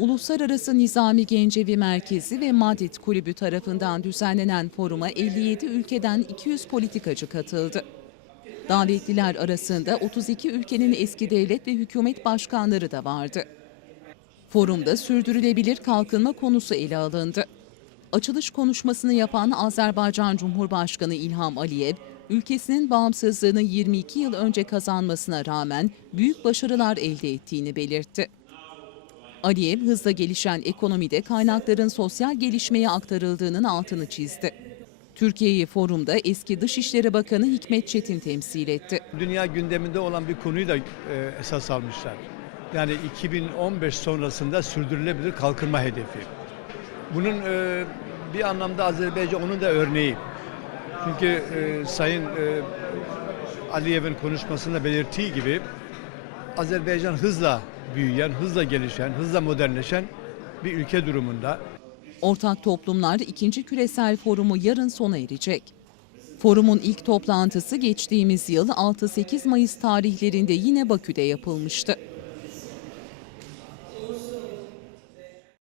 Uluslararası Nizami Gencevi Merkezi ve Madrid Kulübü tarafından düzenlenen foruma 57 ülkeden 200 politikacı katıldı. Davetliler arasında 32 ülkenin eski devlet ve hükümet başkanları da vardı. Forumda sürdürülebilir kalkınma konusu ele alındı. Açılış konuşmasını yapan Azerbaycan Cumhurbaşkanı İlham Aliyev, ülkesinin bağımsızlığını 22 yıl önce kazanmasına rağmen büyük başarılar elde ettiğini belirtti. Aliyev hızla gelişen ekonomide kaynakların sosyal gelişmeye aktarıldığının altını çizdi. Türkiye'yi forumda eski Dışişleri Bakanı Hikmet Çetin temsil etti. Dünya gündeminde olan bir konuyu da e, esas almışlar. Yani 2015 sonrasında sürdürülebilir kalkınma hedefi. Bunun e, bir anlamda Azerbaycan onun da örneği. Çünkü e, Sayın Aliyev'in konuşmasında belirttiği gibi Azerbaycan hızla büyüyen, hızla gelişen, hızla modernleşen bir ülke durumunda. Ortak Toplumlar 2. Küresel Forumu yarın sona erecek. Forumun ilk toplantısı geçtiğimiz yıl 6-8 Mayıs tarihlerinde yine Bakü'de yapılmıştı.